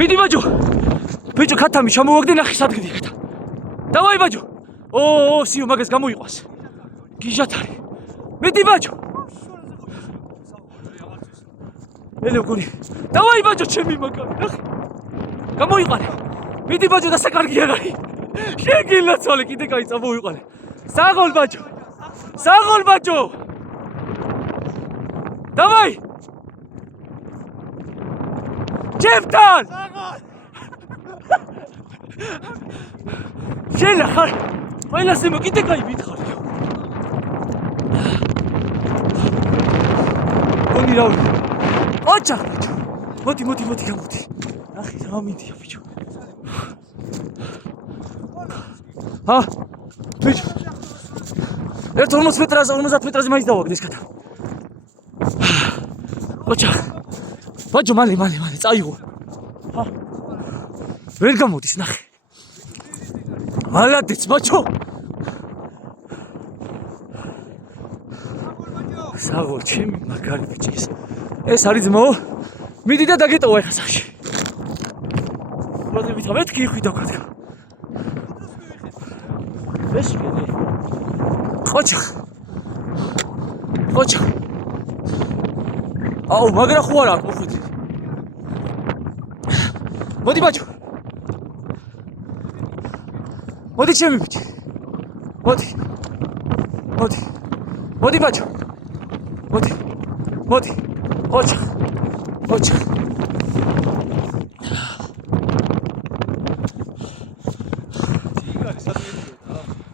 მიდი ბაჯო. ბიჭო ქათამი ჩამოვაგდე ნახე სადგდი ქათა. დავაი ბაჯო. ო, სიო მაგას გამოიყვას. გიჟათ არის. მიდი ბაჯო. ელე გონი. დავაი ბაჯო ჩემი მაგარი ნახე. გამოიყვანე. მიდი ბაჯო და საკარგი არ არის. შეგილაცვალე კიდე კაი წამოვიყვანე. საღოლ ბაჯო. საღოლ ბაჯო. დავაი. ჯებთან. შელა ხარ. ყველასე კიდე კაი მითხარიო. გონი რა ვი. ოჩა ბიჭო. მოდი გამოდი. ნახე რა მიდია ბიჭო. ჰა? ბიჭო. 40 მეტრაზე 50 მეტრაზე მაინც დავაგდეს ქათა. ოჩა. ბაჯო მალე წაიღო. ჰა? ვერ გამოდის ნახე. მალადეც ბაჯო. საღოლ ჩემი მაგარი ბიჭი ეს არის ძმო. მიდი და დაგეტოვა ეხა სახში. როდი მითხა მეთქი იხვი დაგადგა. ეს ვიდე. ხოჭა. აუ მაგრა ხო არა ყოფილი. მოდი ბაჭო. მოდი ჩემი ბიჭი. მოდი ბაჭო. მოდი. ოჩა.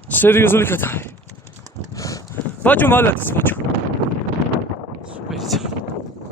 სერიოზული ქათა. ბაჭო მალადის ბაჭო.